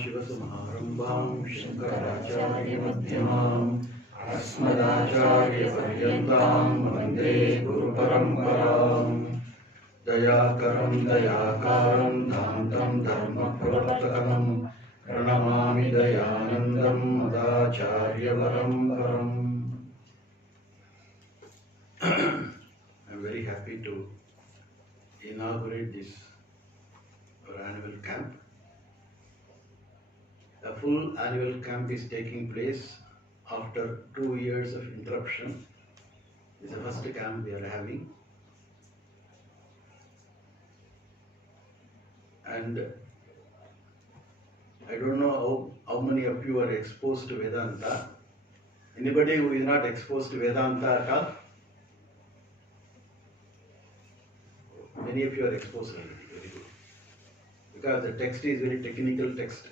Shivasamārambhāṁ Shankarācārya-madhyamāṁ Asmadācārya-paryantāṁ Vande Guru-paramparāṁ Dayakaram Dayakaram Dhantam Dharma-pravartakam Pranamāmi Dayanandam Madācārya-param. I'm very happy to inaugurate this our annual camp. A full annual camp is taking place after 2 years of interruption. This is the first camp we are having. And I don't know how many of you are exposed to Vedanta. Anybody who is not exposed to Vedanta at all? Many of you are exposed already. Very good. Because the text is very technical text.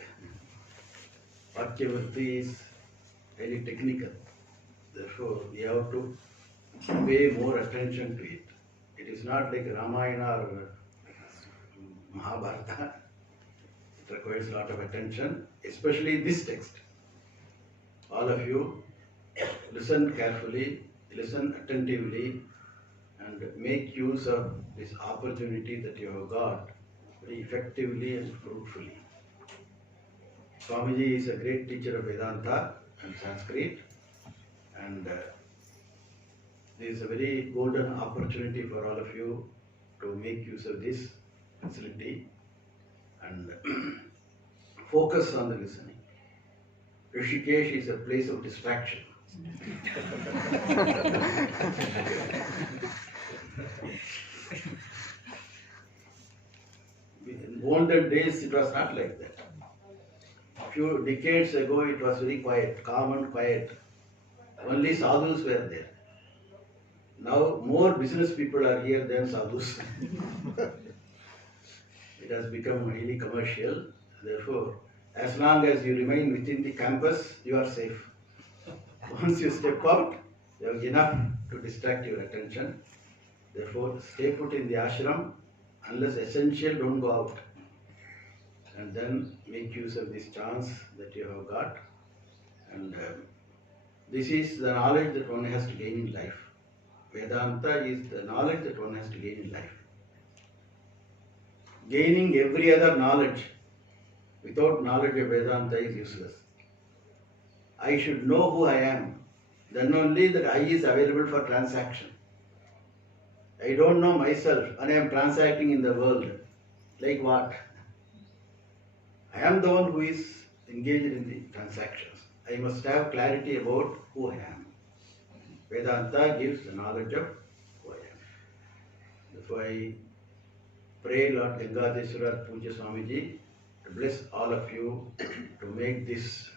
Vakya Vritti is highly technical. Therefore, we have to pay more attention to it. It is not like Ramayana or Mahabharata. It requires a lot of attention, especially this text. All of you listen carefully, listen attentively, and make use of this opportunity that you have got very effectively and fruitfully. Swamiji is a great teacher of Vedanta and Sanskrit, and this is a very golden opportunity for all of you to make use of this facility and focus on the listening. Rishikesh is a place of distraction. In olden days, it was not like that. A few decades ago, it was very quiet, calm and quiet. Only sadhus were there. Now, more business people are here than sadhus. It has become highly commercial. Therefore, as long as you remain within the campus, you are safe. Once you step out, you have enough to distract your attention. Therefore, stay put in the ashram. Unless essential, don't go out. And then make use of this chance that you have got. And this is the knowledge that one has to gain in life. Vedanta is the knowledge that one has to gain in life. Gaining every other knowledge without knowledge of Vedanta is useless. I should know who I am. Then only that I is available for transaction. I don't know myself and I am transacting in the world. Like what? I am the one who is engaged in the transactions. I must have clarity about who I am. Vedanta gives the knowledge of who I am. Therefore I pray Lord Gangadeshwara Puja Swamiji to bless all of you to make this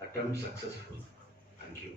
attempt successful. Thank you.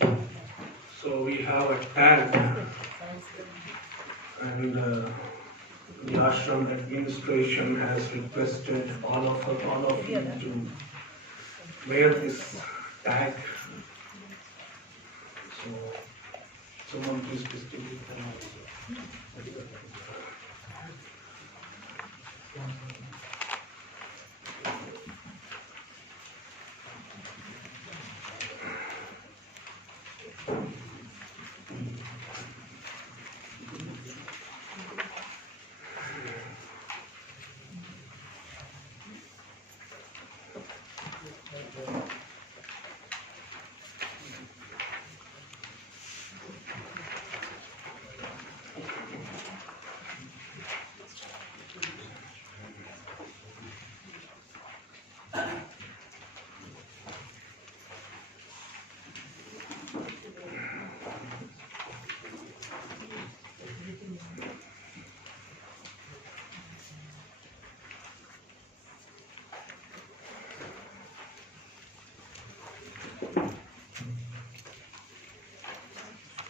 So we have a tag, and the ashram administration has requested all of you to wear this tag. So someone please distribute them also.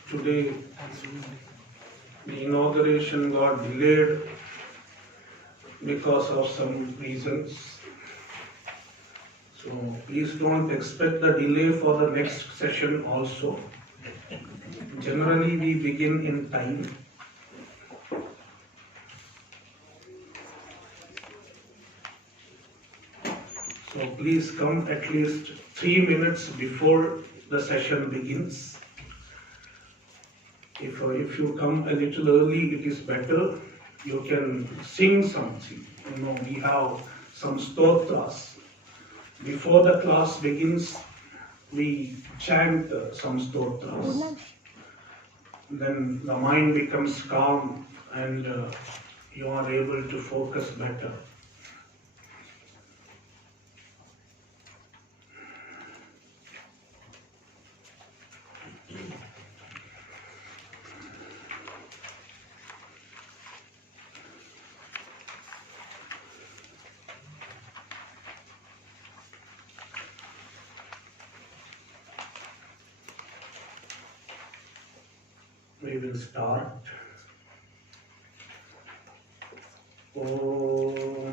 Today, the inauguration got delayed because of some reasons. So please don't expect the delay for the next session also. Generally, we begin in time. So please come at least 3 minutes before the session begins. If you come a little early, it is better. You can sing something. We have some stotras. Before the class begins, we chant some stotras. Then the mind becomes calm and you are able to focus better. We will start. Om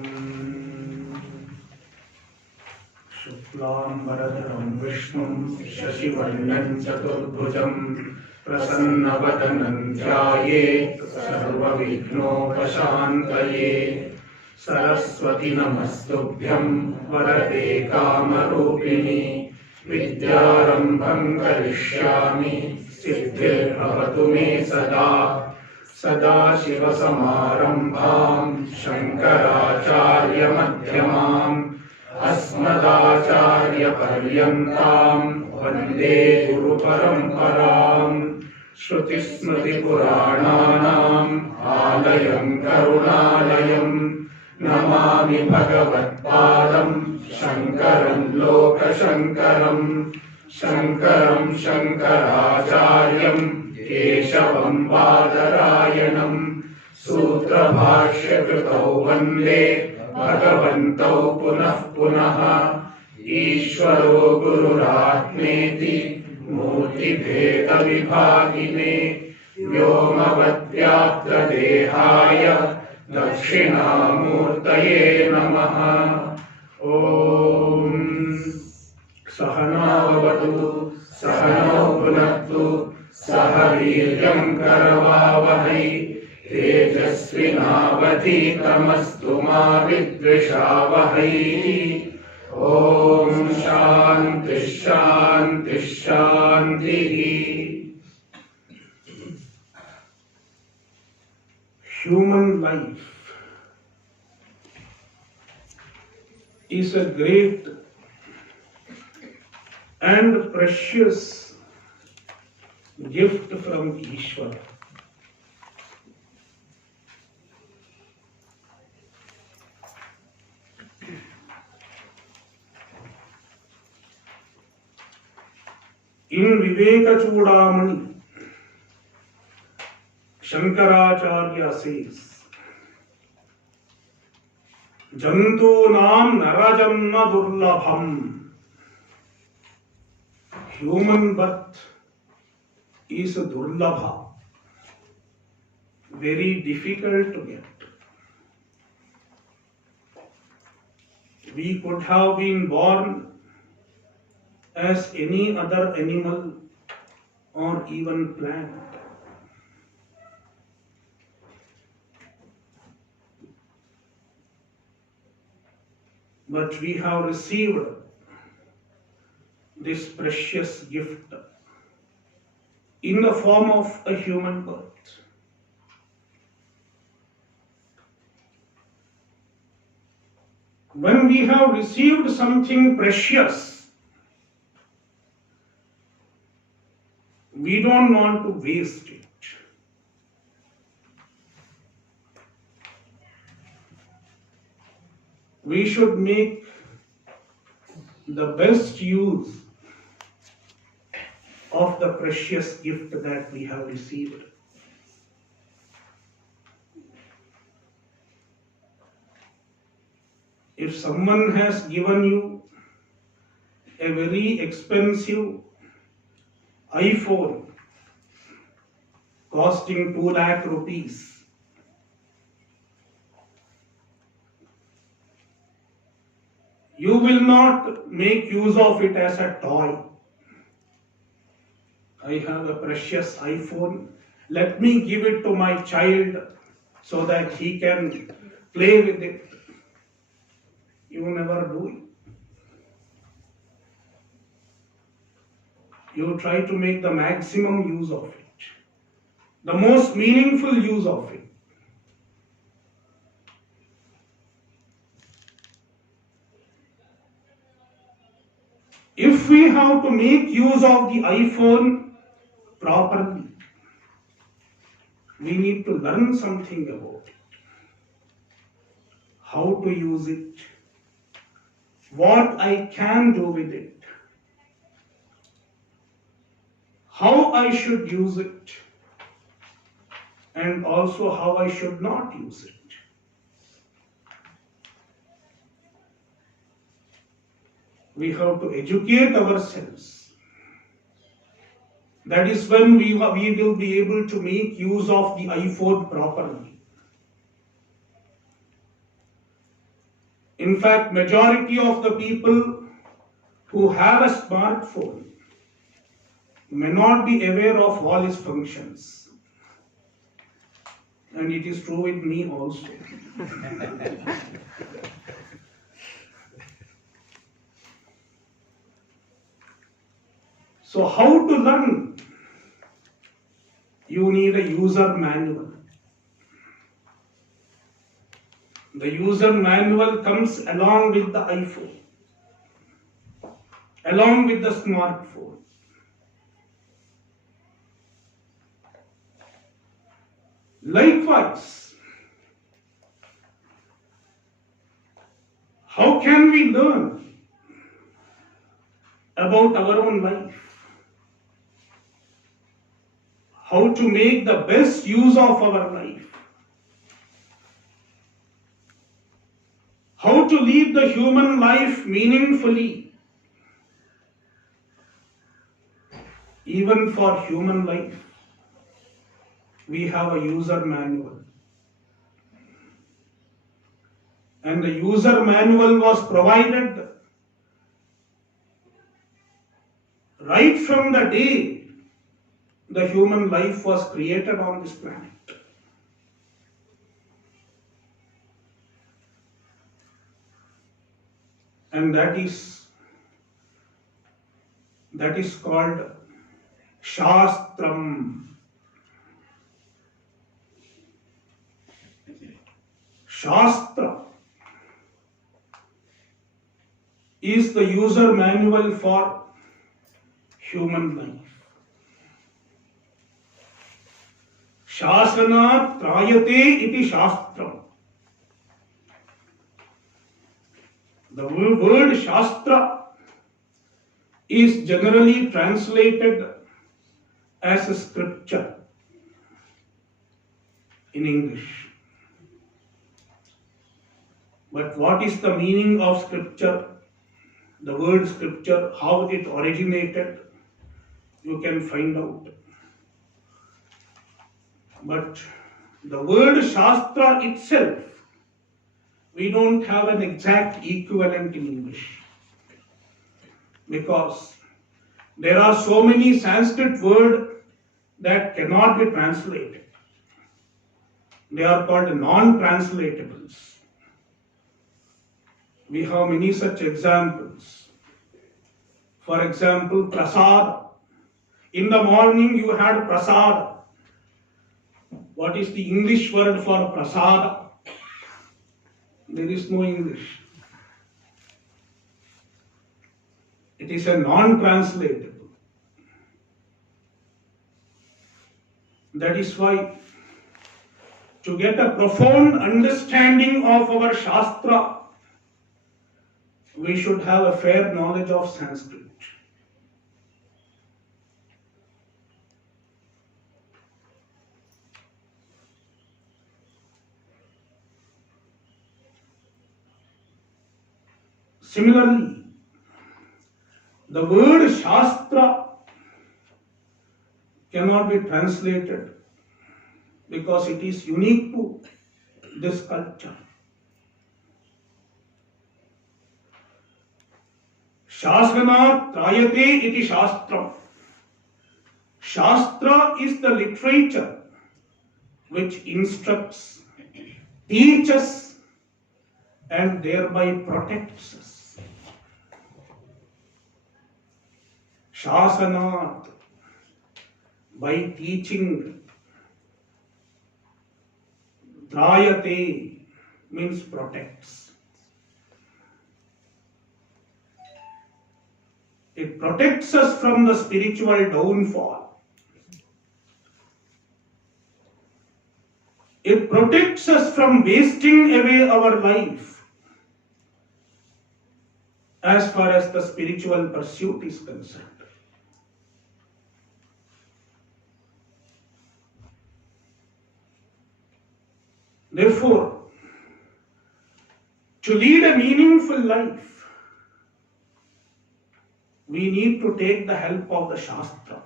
Shuklam Varadharam Vishnum Shashivarnam Chaturbhujam Prasannavadanam Dhyayet Sarvavighnopashantaye Saraswati Namastubhyam Varade Kamarupini Vidyarambham Karishyami Siddhir bhavatu me sada Sadashivasamarambham Shankaracharya madhyamam Asmadacharya paryantam Vande Guru Paramparam Shruti Smriti Purananam Alayam Karunalayam Namami Bhagavatpadam Shankaram Lokashankaram Shankaram Shankaracharyam Keshavam Badarayanam Sutra Bhashya Kritau Vande Bhagavantau Punah Punaha Ishvaro Gururatmeti Murti Bheda Vibhagine Vyomavatyapta Dehaya Dakshinamurtaye Namaha Om Sahanavavatu Sahanau Punaktu Sahaviryam Karavavahai Tejasvinavadhitamastu ma vidvishavahai Om Shanti Shanti Shanti. Human life is a great and precious gift from Ishvara. In Viveka Chudamani, Shankaracharya says, Jantunam Narajanna Durlabham. Human birth is durlabha, very difficult to get. We could have been born as any other animal or even plant. But we have received this precious gift in the form of a human birth. When we have received something precious, we don't want to waste it. We should make the best use of the precious gift that we have received. If someone has given you a very expensive iPhone costing 2 lakh rupees, you will not make use of it as a toy. I have a precious iPhone, let me give it to my child so that he can play with it. You never do it. You try to make the maximum use of it, the most meaningful use of it. If we have to make use of the iPhone properly, we need to learn something about it. How to use it, what I can do with it, how I should use it, and also how I should not use it. We have to educate ourselves. That is when we will be able to make use of the iPhone properly. In fact, majority of the people who have a smartphone may not be aware of all its functions. And it is true with me also. So how to learn? You need a user manual. The user manual comes along with the iPhone, along with the smartphone. Likewise, how can we learn about our own life? How to make the best use of our life? How to live the human life meaningfully? Even for human life, we have a user manual. And the user manual was provided right from the day the human life was created on this planet. And that is called Shastram. Shastra is the user manual for human life. Shasanat trayate iti shastram. The word Shastra is generally translated as a scripture in English. But what is the meaning of scripture? The word scripture, how it originated, you can find out. But the word Shastra itself, we don't have an exact equivalent in English. Because there are so many Sanskrit words that cannot be translated. They are called non-translatables. We have many such examples. For example, prasada. In the morning you had prasada. What is the English word for prasada? There is no English. It is a non-translatable. That is why, to get a profound understanding of our Shastra, we should have a fair knowledge of Sanskrit. Similarly, the word Shastra cannot be translated because it is unique to this culture. Shasana trayate iti shastram. Shastra is the literature which instructs, teaches, and thereby protects us. Shasanat, by teaching. Drayate means protects. It protects us from the spiritual downfall. It protects us from wasting away our life as far as the spiritual pursuit is concerned. Therefore, to lead a meaningful life, we need to take the help of the Shastra.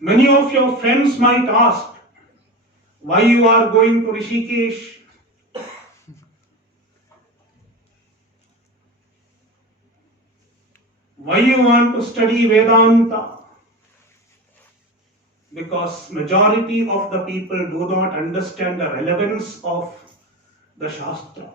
Many of your friends might ask, why you are going to Rishikesh? Why you want to study Vedanta? Because majority of the people do not understand the relevance of the Shastra.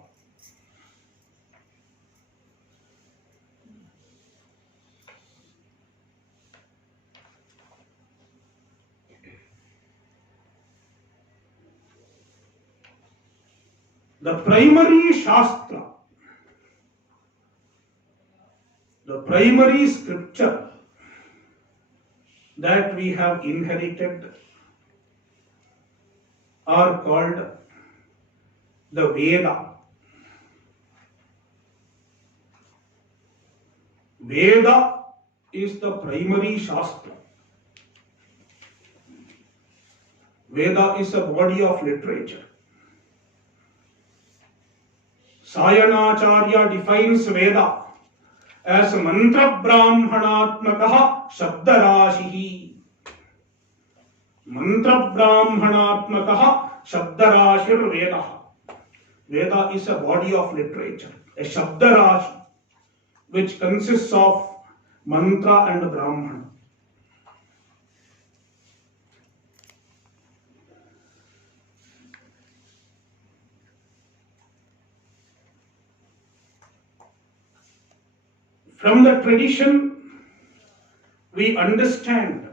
The primary Shastra, the primary scripture that we have inherited are called the Veda. Veda is the primary Shastra. Veda is a body of literature. Sayanacharya defines Veda as mantra brahmanatmakaha shabdarashihi. Mantra brahmanatmakaha shabdarashir Veda. Veda is a body of literature, a shabdarashi, which consists of mantra and brahmana. From the tradition, we understand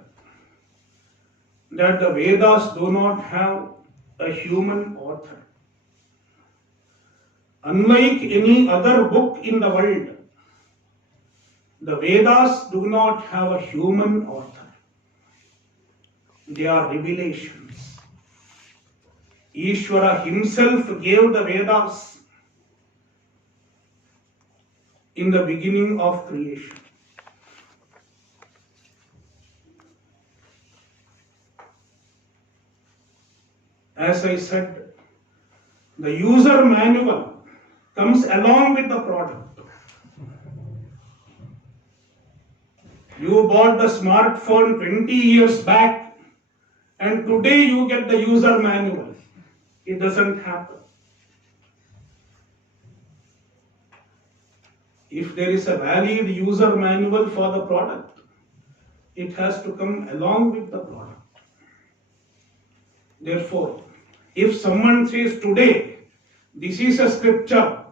that the Vedas do not have a human author. Unlike any other book in the world, the Vedas do not have a human author. They are revelations. Ishvara himself gave the Vedas in the beginning of creation. As I said, the user manual comes along with the product. You bought the smartphone 20 years back and today you get the user manual. It doesn't happen. If there is a valid user manual for the product, it has to come along with the product. Therefore, if someone says today, this is a scripture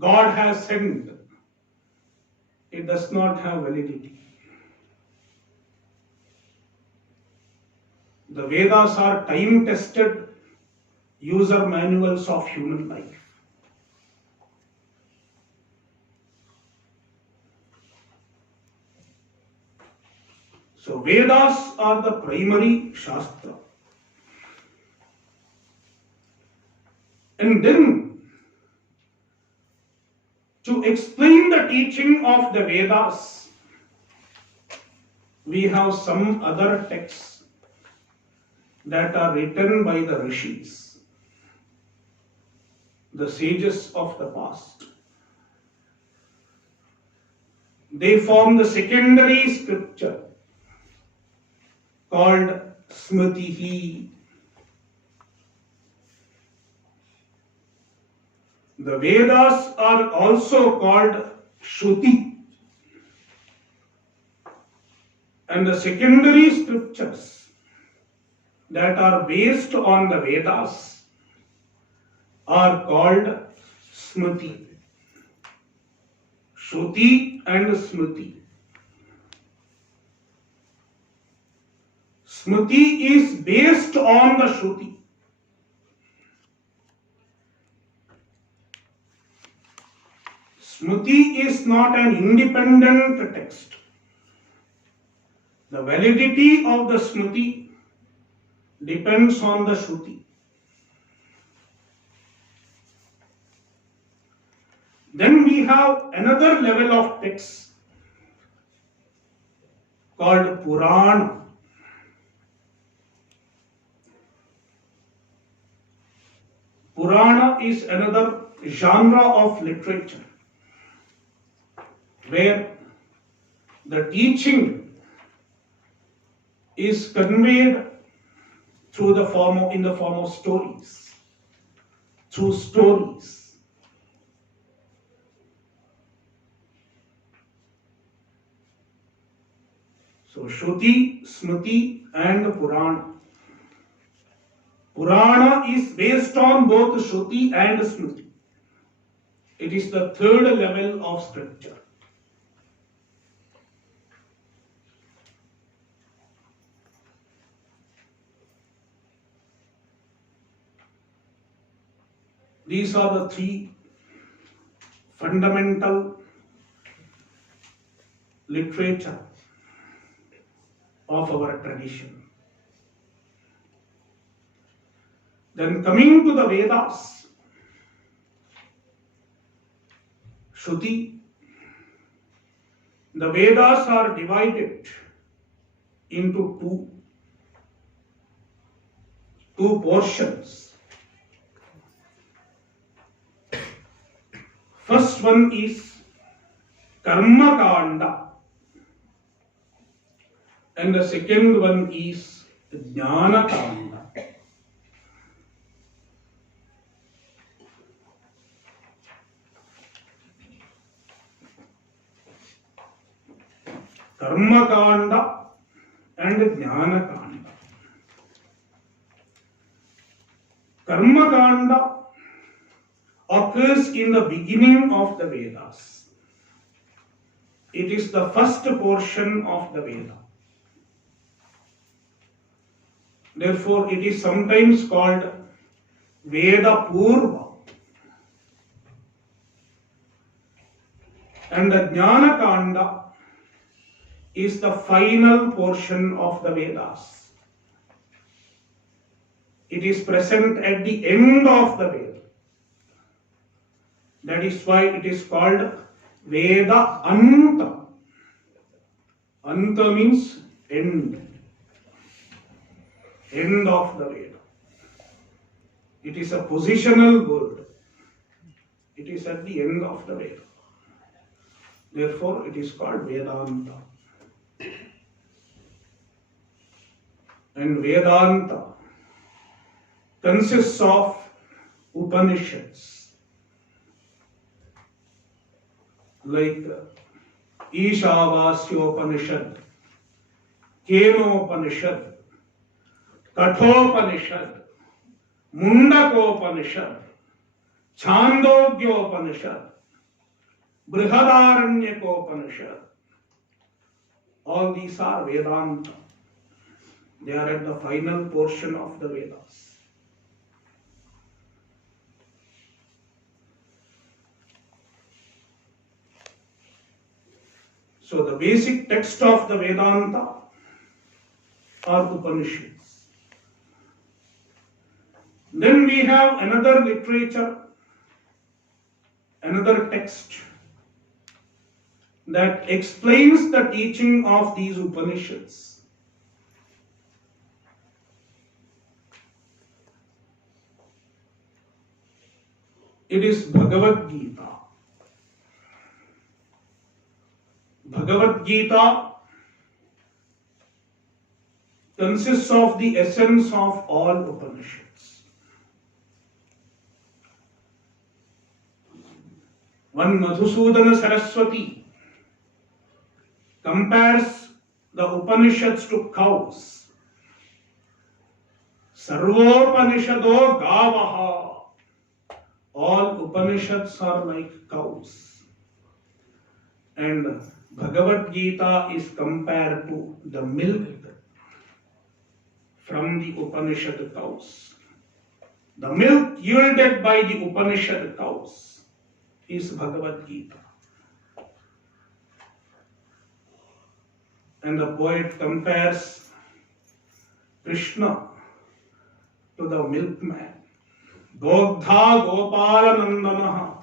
God has sent, it does not have validity. The Vedas are time-tested user manuals of human life. So Vedas are the primary Shastra. And then, to explain the teaching of the Vedas, we have some other texts that are written by the rishis, the sages of the past. They form the secondary scripture called Smritihi. The Vedas are also called Shruti. And the secondary scriptures that are based on the Vedas are called Smriti. Shruti and Smriti. Smriti is based on the Shruti. Smriti is not an independent text. The validity of the Smriti depends on the Shruti. Then we have another level of text called Purana. Purana is another genre of literature where the teaching is conveyed through in the form of stories, through stories. So Shruti, Smriti and Purana. Purana is based on both Shruti and Smriti. It is the third level of scripture. These are the three fundamental literature of our tradition. Then coming to the Vedas, Shruti, the Vedas are divided into two portions. First one is Karma Kanda and the second one is Jnana Kanda. Karma Kanda and Jnana Kanda. Karma Kanda occurs in the beginning of the Vedas. It is the first portion of the Veda. Therefore, it is sometimes called Veda Purva. And the Jnana Kanda is the final portion of the Vedas. It is present at the end of the Veda. That is why it is called Veda Anta. Anta means end. End of the Veda. It is a positional word. It is at the end of the Veda. Therefore, it is called Vedanta. And Vedanta consists of Upanishads like Ishavasyopanishad, Kenopanishad, Kathopanishad, Mundakopanishad, Chandogyopanishad, Brihadaranyakapanishad. All these are Vedanta. They are at the final portion of the Vedas. So the basic text of the Vedanta are Upanishads. Then we have another literature, another text that explains the teaching of these Upanishads. It is Bhagavad Gita. Bhagavad Gita consists of the essence of all Upanishads. One Madhusudana Saraswati compares the Upanishads to cows. Sarvopanishado gavaha. All Upanishads are like cows. And Bhagavad Gita is compared to the milk from the Upanishad cows. The milk yielded by the Upanishad cows is Bhagavad Gita. And the poet compares Krishna to the milkman. Gogdha Gopalanandanaha.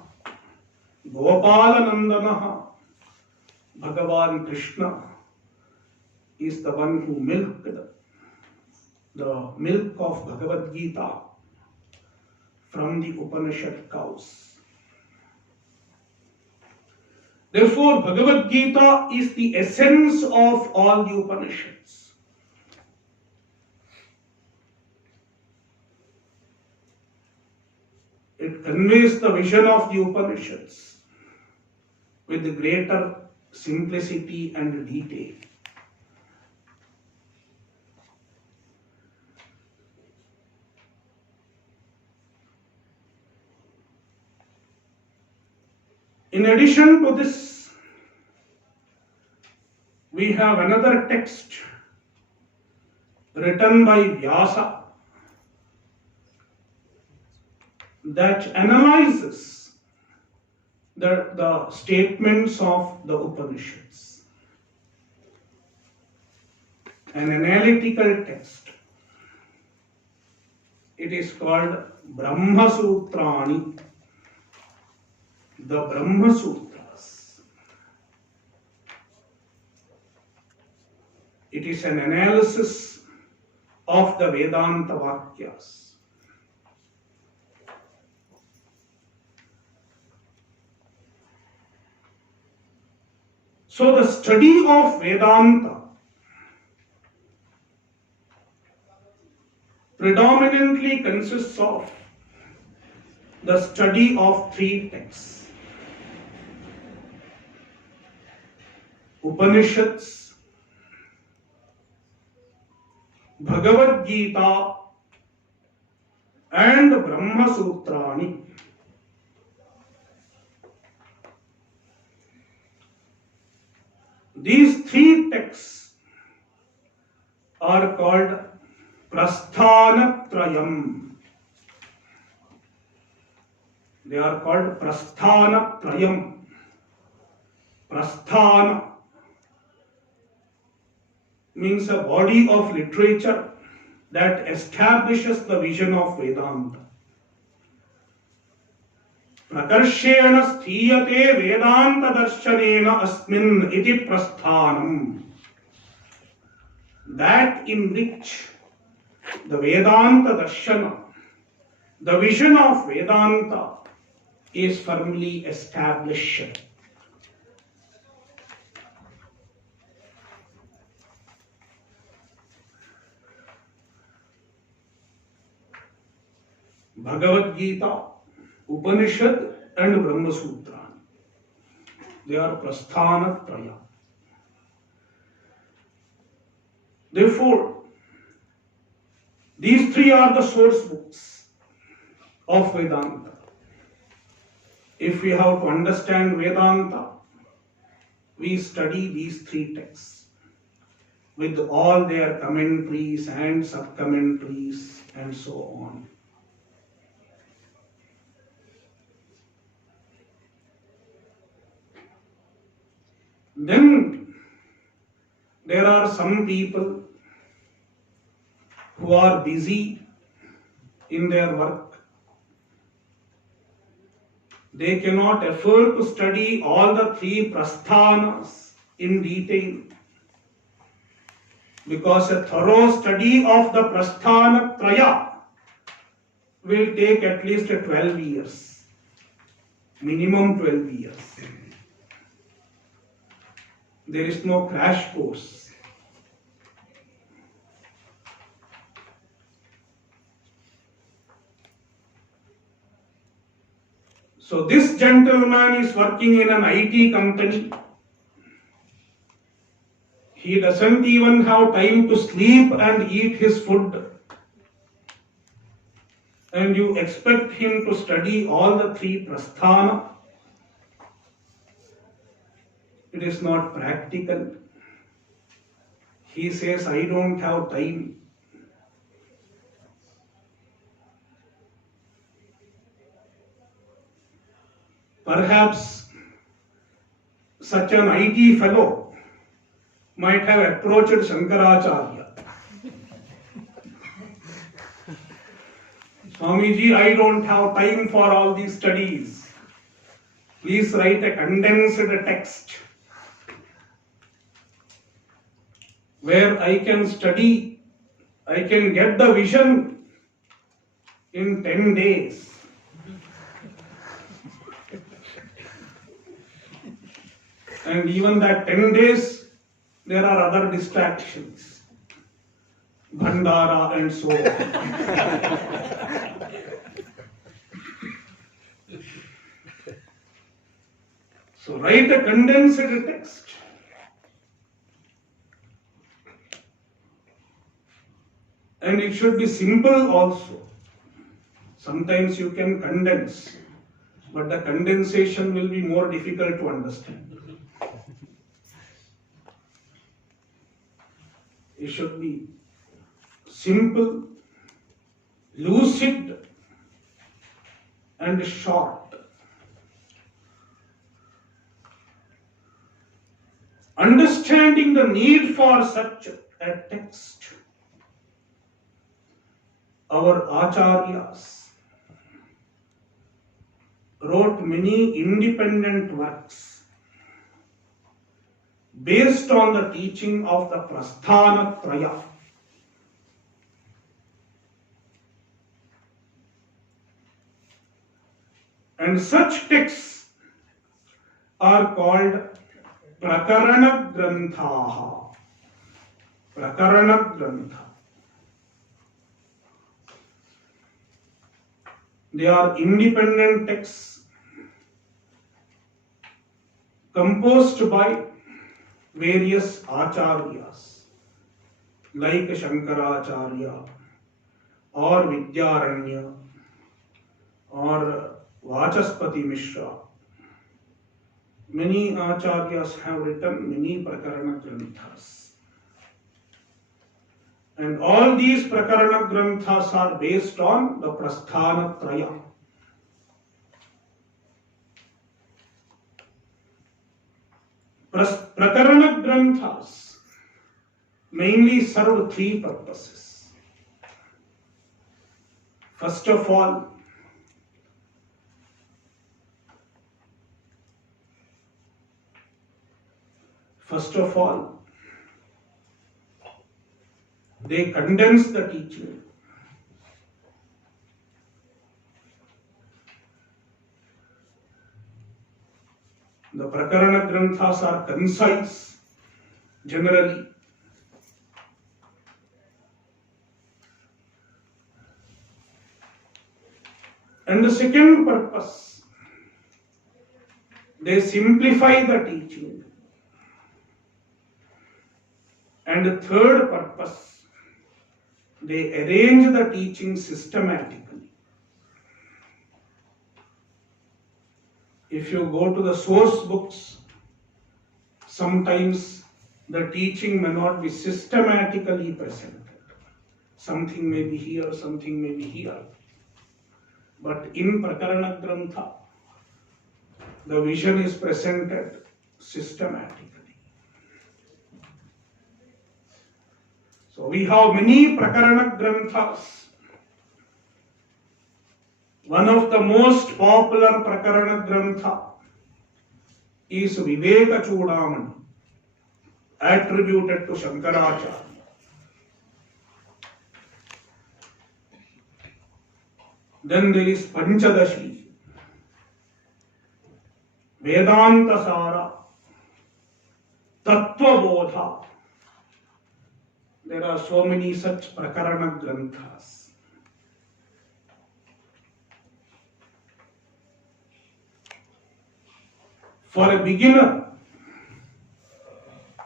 Gopalanandanaha. Bhagavan Krishna is the one who milked the milk of Bhagavad Gita from the Upanishad cows. Therefore, Bhagavad Gita is the essence of all the Upanishads. It conveys the vision of the Upanishads with greater simplicity and detail. In addition to this, we have another text written by Vyasa that analyzes the statements of the Upanishads. An analytical text. It is called Brahmasutrani. The Brahma Sutras. It is an analysis of the Vedanta Vakyas. So the study of Vedanta predominantly consists of the study of three texts. Upanishads, Bhagavad Gita, and Brahma Sutrani. These three texts are called Prasthanatrayam. They are called Prasthanatrayam. Prasthana means a body of literature that establishes the vision of Vedanta. Prakarshena sthiyate Vedanta darshanena asmin iti prasthanam. That in which the Vedanta darshana, the vision of Vedanta, is firmly established. Bhagavad Gita, Upanishad and Brahma Sutra. They are Prasthana Traya. Therefore, these three are the source books of Vedanta. If we have to understand Vedanta, we study these three texts with all their commentaries and sub-commentaries and so on. Then there are some people who are busy in their work. They cannot afford to study all the three prasthanas in detail, because a thorough study of the prasthana traya will take at least 12 years, minimum 12 years. There is no crash course. So this gentleman is working in an IT company. He doesn't even have time to sleep and eat his food. And you expect him to study all the three prasthana. It is not practical. He says, I don't have time. Perhaps such an IT fellow might have approached Shankaracharya. Swamiji, I don't have time for all these studies. Please write a condensed text where I can study, I can get the vision in 10 days. And even that 10 days, there are other distractions, Bhandara and so on. So write a condensed text. And it should be simple also. Sometimes you can condense, but the condensation will be more difficult to understand. It should be simple, lucid, and short. Understanding the need for such a text, our acharyas wrote many independent works based on the teaching of the prasthana traya. And such texts are called Prakarana Grantha. Prakarana Grantha. They are independent texts composed by various acharyas like Shankaracharya or Vidyaranya or Vachaspati Mishra. Many acharyas have written many Prakarana Granthas. And all these Prakarana Granthas are based on the Prasthana Traya. Prakarana Granthas mainly serve three purposes. First of all, they condense the teaching. The Prakarana Granthas are concise, generally. And the second purpose, they simplify the teaching. And the third purpose, they arrange the teaching systematically. If you go to the source books, sometimes the teaching may not be systematically presented. Something may be here, something may be here. But in Prakarana Grantha, the vision is presented systematically. So we have many Prakarana Granthas. One of the most popular Prakarana Grantha is Viveka Chudamani, attributed to Shankaracharya. Then there is Panchadashi, Vedanta Sara, Tattva Bodha. There are so many such Prakarana Granthas. For a beginner,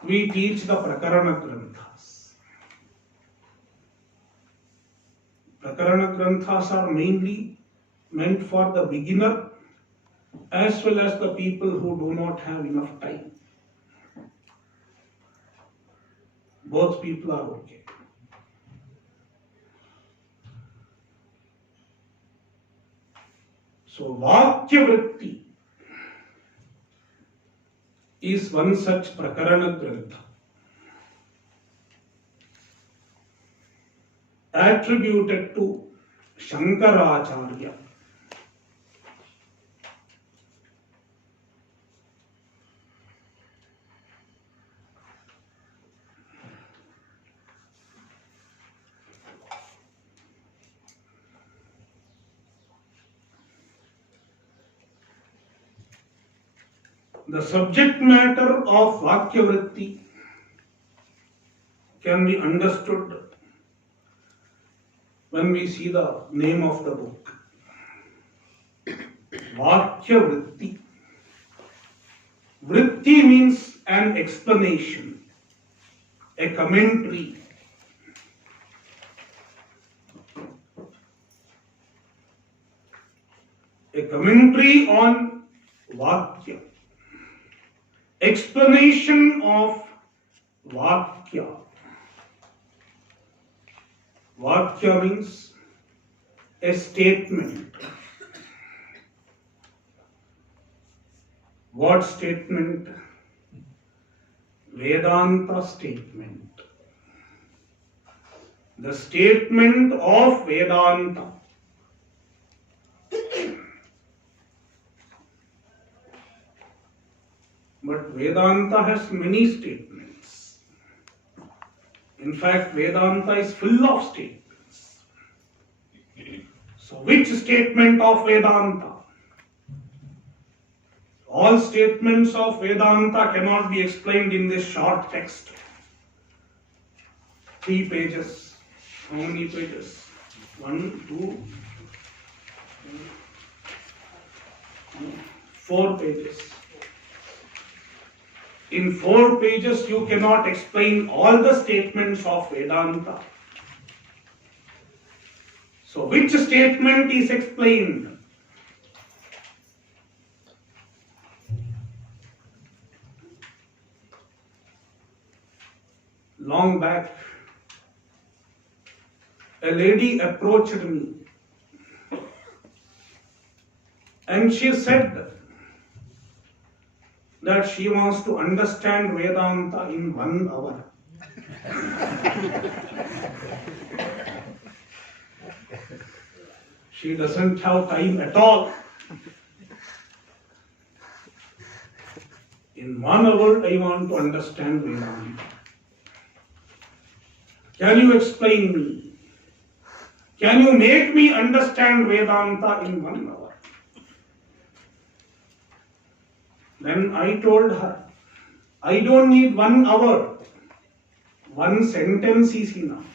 we teach the Prakarana Granthas. Prakarana Granthas are mainly meant for the beginner as well as the people who do not have enough time. Both people are okay. So Vakya Vritti is one such Prakarana Grantha, attributed to Shankaracharya. The subject matter of Vakya Vritti can be understood when we see the name of the book. Vakya Vritti. Vritti means an explanation, a commentary. A commentary on Vakya. Explanation of Vakya. Vakya means a statement. What statement? Vedanta statement. The statement of Vedanta. But Vedanta has many statements. In fact, Vedanta is full of statements. So, which statement of Vedanta? All statements of Vedanta cannot be explained in this short text. 3 pages. How many pages? 1, 2, 4 pages. In 4 pages, you cannot explain all the statements of Vedanta. So, which statement is explained? Long back, a lady approached me and she said that she wants to understand Vedanta in 1 hour. She doesn't have time at all. In 1 hour, I want to understand Vedanta. Can you explain me? Can you make me understand Vedanta in 1 hour? Then I told her, I don't need 1 hour. 1 sentence is enough.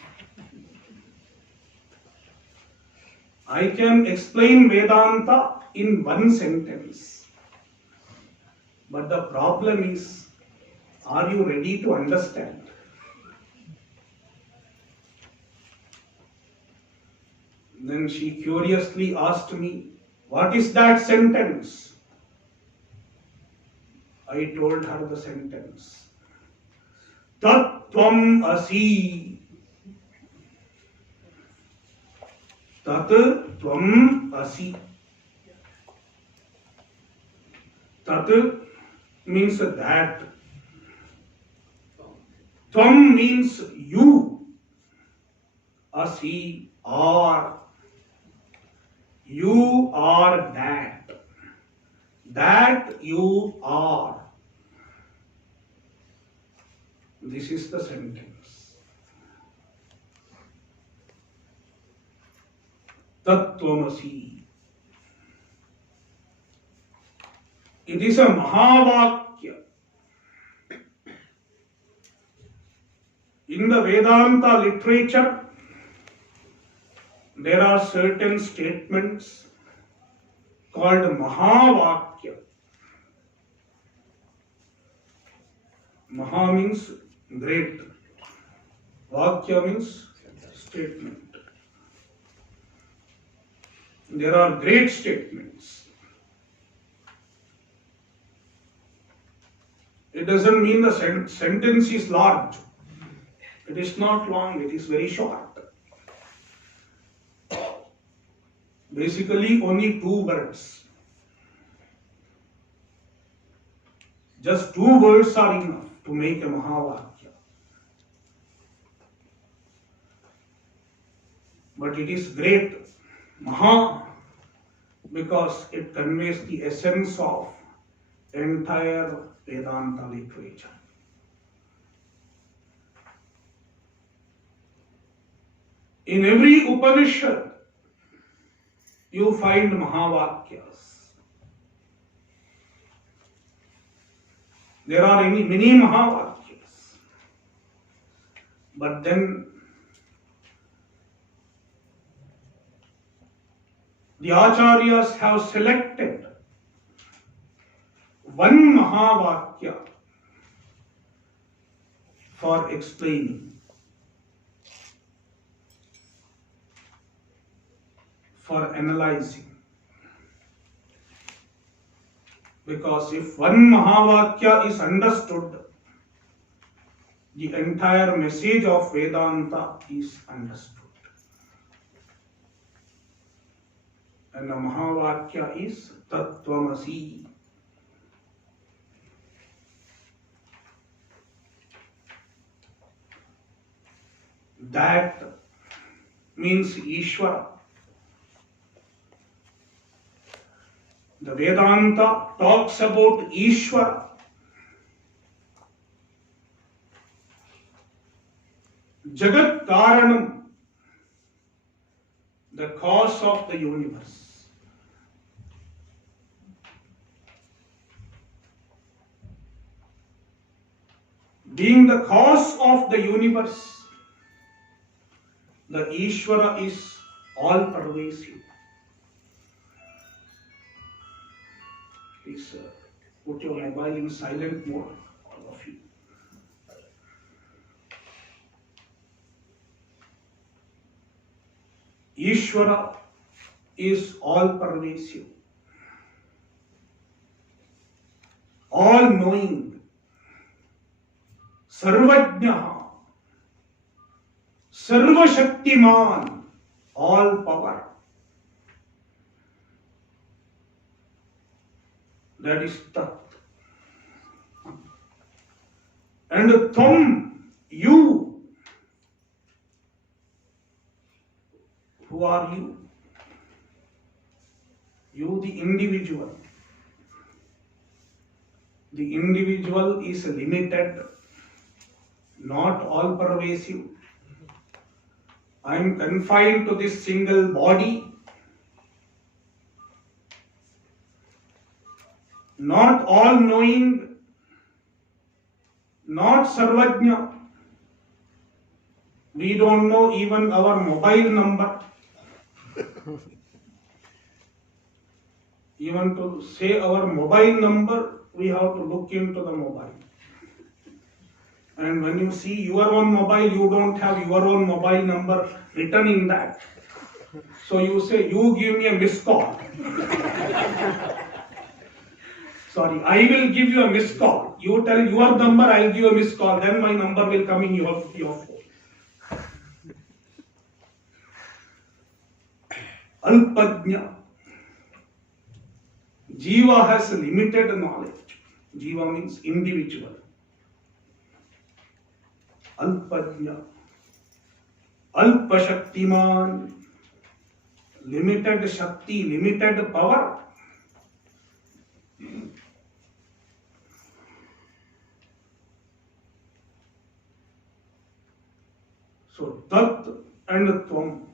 I can explain Vedanta in one sentence. But the problem is, are you ready to understand? Then she curiously asked me, what is that sentence? I told her the sentence. Tat tvam asi. Tat tvam asi. Tat means that. Tvam means you. Asi are. You are that. That you are. This is the sentence. Tattvamasi. It is a Mahāvākya. In the Vedanta literature, there are certain statements called Mahāvākya. Maha means great. Vakya means statement. There are great statements. It doesn't mean the sentence is large. It is not long, it is very short. Basically, only 2 words. Just 2 words are enough to make a Mahāvākya. But it is great, Maha, because it conveys the essence of entire Vedanta literature. In every Upanishad, you find Mahāvākyas. There are many Mahāvākyas. But then the Acharyas have selected one Mahāvākya for explaining, for analyzing. Because if one Mahāvākya is understood, the entire message of Vedanta is understood. And the Mahāvākya is Tattvamasi. That means Ishvara. The Vedanta talks about Ishvara. Jagat Karanam, the cause of the universe. Being the cause of the universe, the Ishvara is all pervasive. Please put your mobile in silent mode, all of you. Ishvara is all pervasive, all knowing, Sarvajnaha, Sarvashaktiman, all power. That is Tat. And Tvam, you. Who are you? You, the individual. The individual is limited, not all pervasive. I am confined to this single body. Not all knowing, not Sarvajna. We don't know even our mobile number. Even to say our mobile number, we have to look into the mobile. And when you see your own mobile, you don't have your own mobile number written in that. So you say, you give me a missed call. Sorry, I will give you a missed call. You tell your number, I will give you a missed call. Then my number will come in your phone. Alpajna. Jiva has limited knowledge. Jiva means individual. Alpajna. Alpashaktiman. Limited Shakti, limited power. So, Tat and Tvam.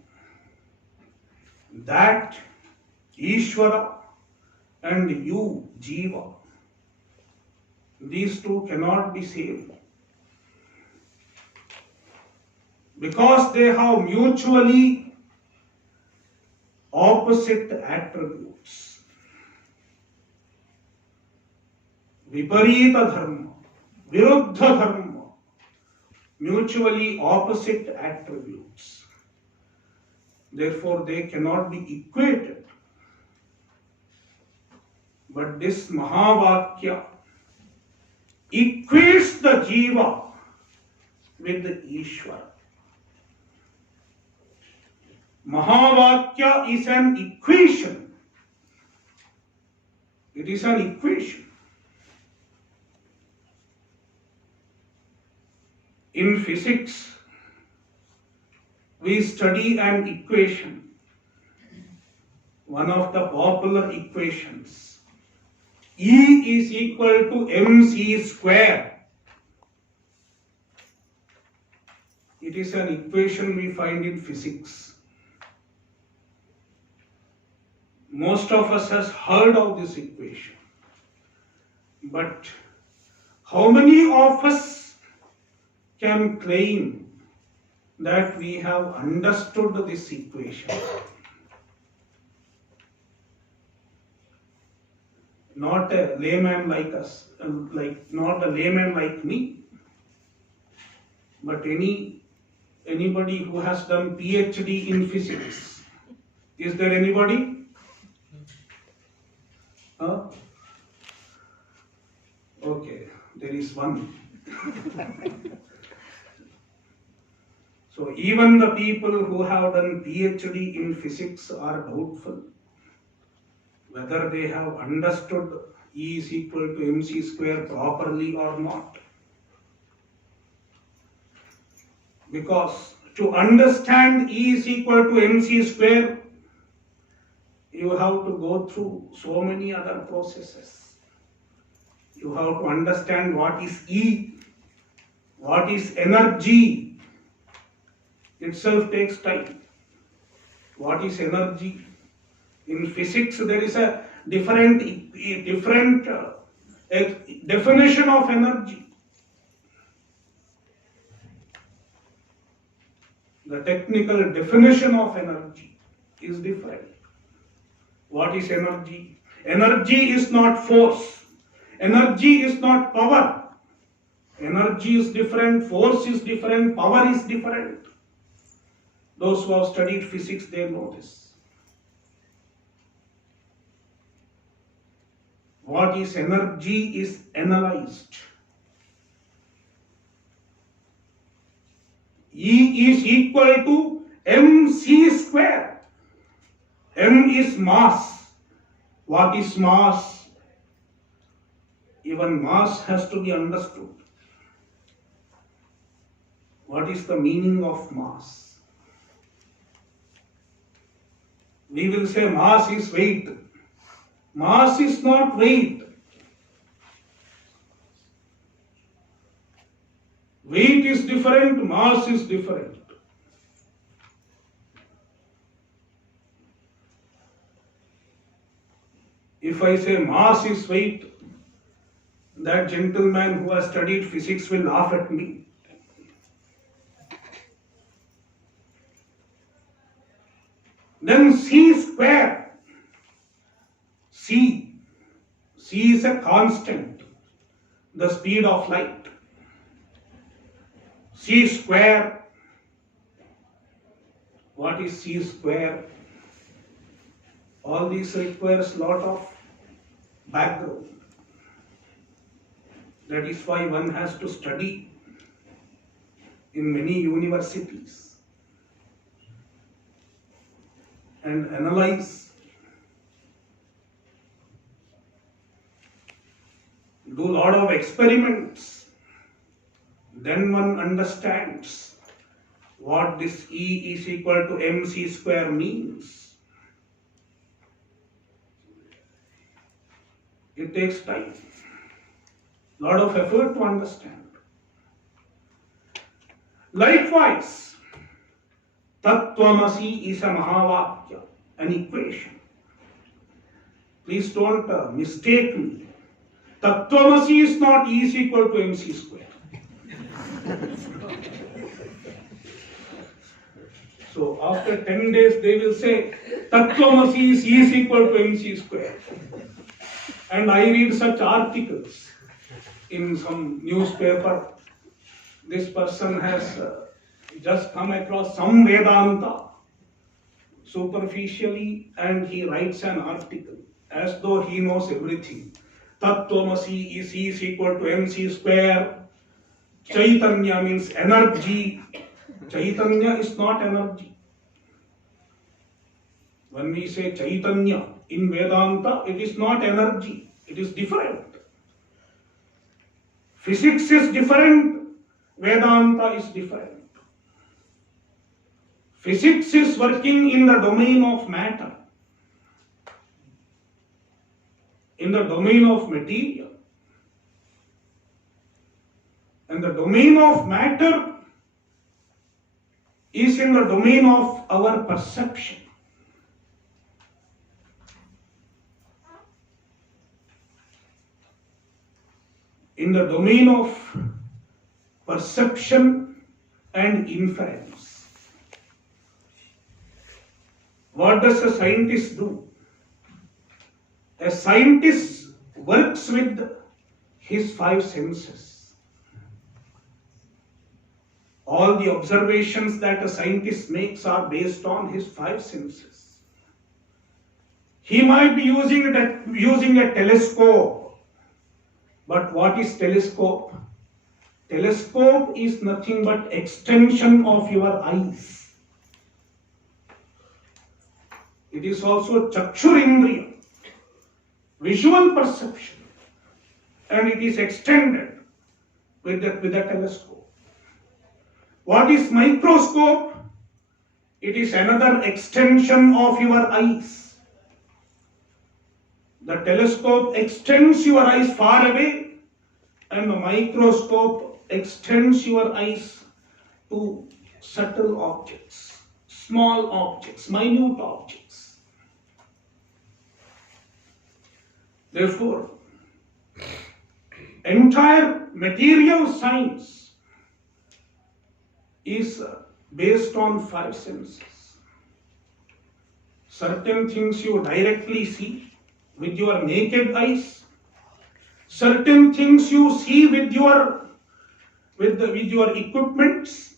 That, Ishvara and you, Jiva. These two cannot be saved. Because they have mutually opposite attributes. Viparita dharma, viruddha dharma, mutually opposite attributes. Therefore, they cannot be equated. But this Mahavakya equates the Jiva with the Ishvara. Mahavakya is an equation. It is an equation. In physics, we study an equation. One of the popular equations. E is equal to mc square. It is an equation we find in physics. Most of us has heard of this equation. But how many of us can claim that we have understood this equation? Not a layman like us, not a layman like me, but anybody who has done PhD in physics. Is there anybody? Okay, there is one. So even the people who have done PhD in physics are doubtful whether they have understood E is equal to mc square properly or not. Because to understand E is equal to mc square, you have to go through so many other processes. You have to understand what is E, what is energy. Itself takes time. What is energy? In physics, there is a different definition of energy. The technical definition of energy is different. What is energy? Energy is not force. Energy is not power. Energy is different, force is different, power is different. Those who have studied physics, they know this. What is energy is analyzed. E is equal to mc square. M is mass. What is mass? Even mass has to be understood. What is the meaning of mass? We will say mass is weight. Mass is not weight. Weight is different, mass is different. If I say mass is weight, that gentleman who has studied physics will laugh at me. Then C square. C C is a constant, the speed of light. C square. What is C square? All these requires lot of background. That is why one has to study in many universities and analyze, do a lot of experiments. Then one understands what this E is equal to mc square means. It takes time, lot of effort to understand. Likewise, Tattvamasi is a Mahavakya, an equation. Please don't mistake me. Tattvamasi is not E is equal to mc square. So after 10 days they will say Tattvamasi is E is equal to mc square. And I read such articles in some newspaper. This person has just come across some Vedanta superficially and he writes an article as though he knows everything. Tattvamasi is E is equal to mc square. Chaitanya means energy. Chaitanya is not energy. When we say Chaitanya in Vedanta, it is not energy. It is different. Physics is different. Vedanta is different. Physics is working in the domain of matter, in the domain of material. And the domain of matter is in the domain of our perception. In the domain of perception and inference. What does a scientist do? A scientist works with his five senses. All the observations that a scientist makes are based on his five senses. He might be using a telescope. But what is telescope? Telescope is nothing but extension of your eyes. It is also chakshurindriya, visual perception, and it is extended with the telescope. What is microscope? It is another extension of your eyes. The telescope extends your eyes far away and the microscope extends your eyes to subtle objects, small objects, minute objects. Therefore, entire material science is based on five senses. Certain things you directly see with your naked eyes, certain things you see with your equipments,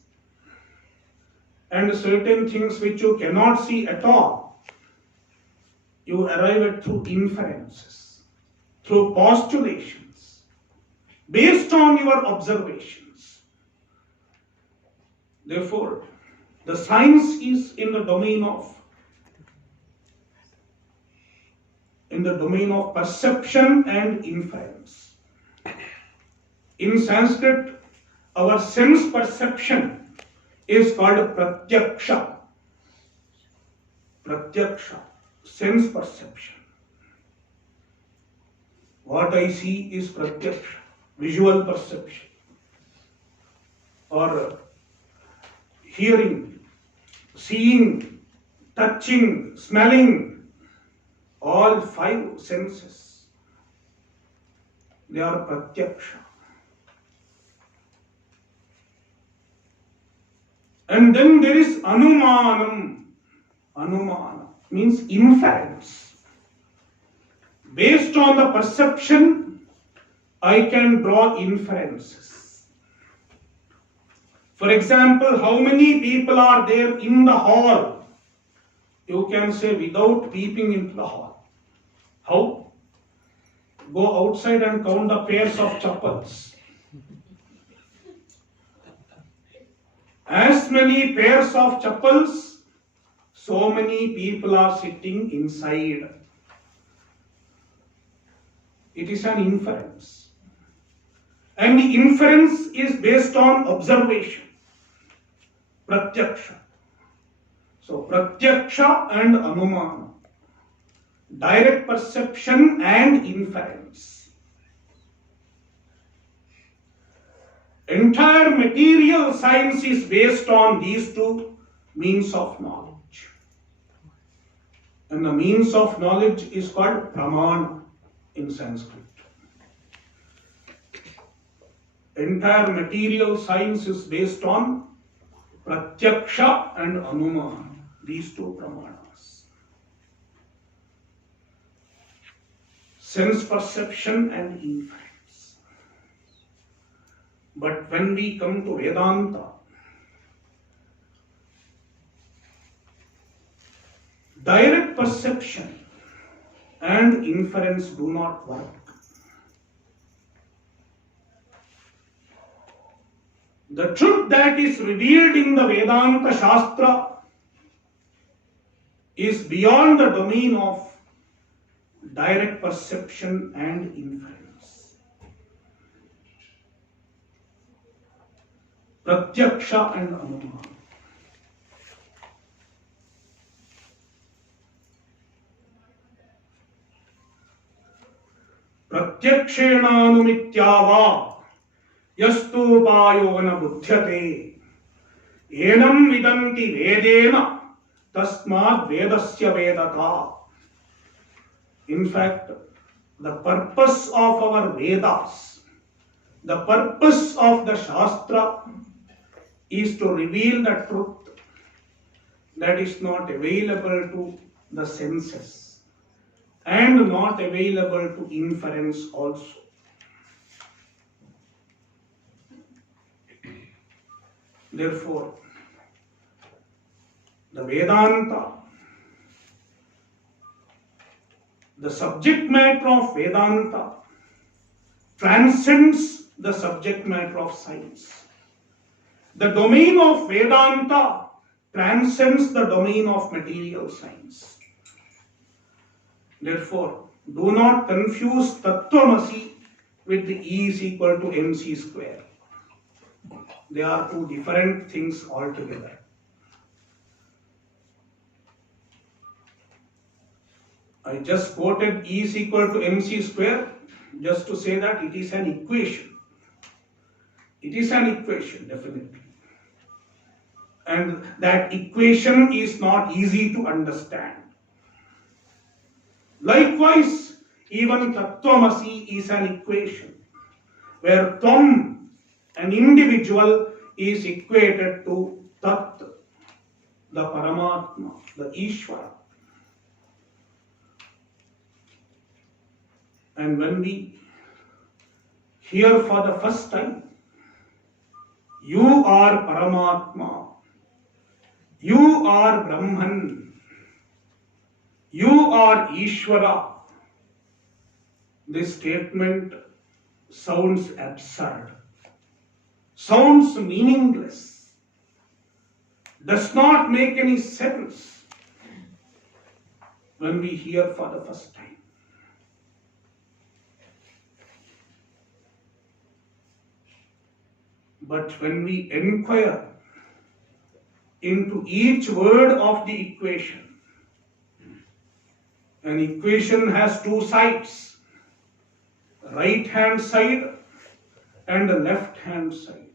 and certain things which you cannot see at all, you arrive at through inferences, through postulations, based on your observations. Therefore, the science is in the domain of perception and inference. In Sanskrit, our sense perception is called pratyaksha. Pratyaksha, sense perception. What I see is pratyaksha, visual perception. Or hearing, seeing, touching, smelling, all five senses, they are pratyaksha. And then there is anumanam. Anumana means inference. Based on the perception, I can draw inferences. For example, how many people are there in the hall? You can say without peeping into the hall. How? Go outside and count the pairs of chappals. As many pairs of chappals, so many people are sitting inside. It is an inference. And the inference is based on observation. Pratyaksha. So, pratyaksha and anumana. Direct perception and inference. Entire material science is based on these two means of knowledge. And the means of knowledge is called Brahman in Sanskrit. Entire material science is based on Pratyaksha and Anumana, these two pramanas. Sense perception and inference. But when we come to Vedanta, direct perception and inference do not work. The truth that is revealed in the Vedanta Shastra is beyond the domain of direct perception and inference. Pratyaksha and Anumana. Pratyakshena anumityava yastupayo na buddhyate enam vidanti vedena tasmad vedasya vedata. In fact, the purpose of our Vedas, the purpose of the Shastra is to reveal the truth that is not available to the senses and not available to inference also. Therefore, the Vedanta, the subject matter of Vedanta transcends the subject matter of science. The domain of Vedanta transcends the domain of material science. Therefore, do not confuse Tattvamasi with the E is equal to mc square. They are two different things altogether. I just quoted E is equal to mc square just to say that it is an equation. It is an equation, definitely. And that equation is not easy to understand. Likewise, even Tattvamasi is an equation where tvam, an individual, is equated to Tat, the Paramatma, the Ishvara. And when we hear for the first time, you are Paramatma, you are Brahman, you are Ishvara, this statement sounds absurd, sounds meaningless, does not make any sense when we hear for the first time. But when we inquire into each word of the equation, an equation has two sides, right hand side and the left hand side.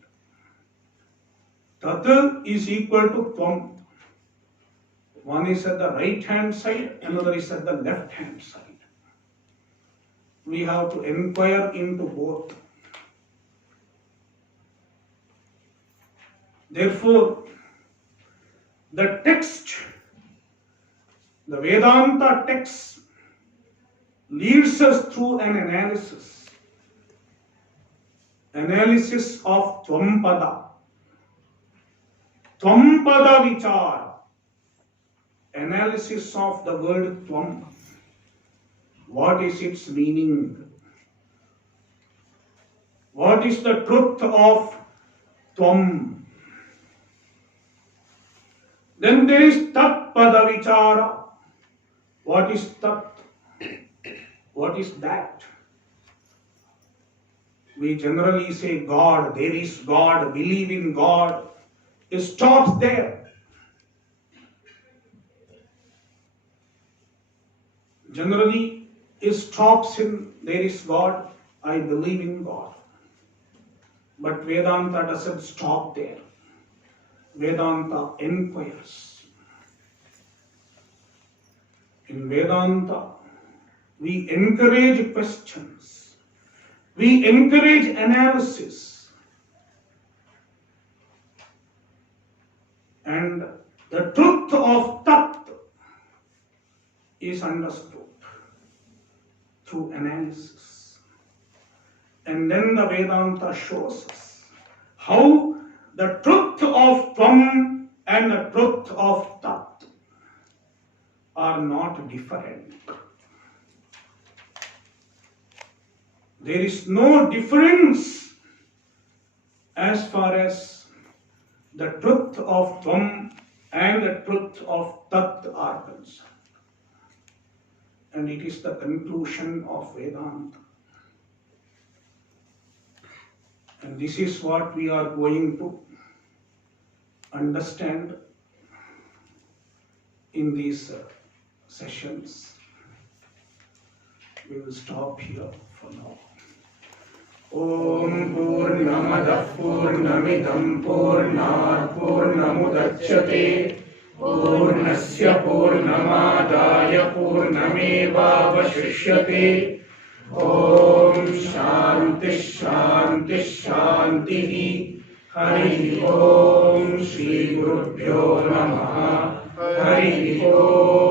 Tat is equal to tvam. One is at the right hand side, another is at the left hand side. We have to inquire into both. Therefore, the text, the Vedanta text, leads us through an analysis of Tvampada. Tvampada Vichara. Analysis of the word Tvam. What is its meaning? What is the truth of Tvam? Then there is Tat Pada Vichara. What is Tat? What is that? We generally say God, there is God, believe in God. It stops there. Generally, it stops in there is God, I believe in God. But Vedanta doesn't stop there. Vedanta inquires. In Vedanta, we encourage questions. We encourage analysis. And the truth of Tat is understood through analysis. And then the Vedanta shows us how the truth of Tvam and the truth of Tat are not different. There is no difference as far as the truth of Tvam and the truth of Tat are concerned. And it is the conclusion of Vedanta. And this is what we are going to understand in these sessions. We will stop here for now. Om Purnamadah Purnamidam Purnat Purnamudachyate Purnasya Purnamadaya Purnamevavashishyate. Om Shanti Shanti Shanti. Hari Om Shri Gurubhyo Namaha. Hari Om.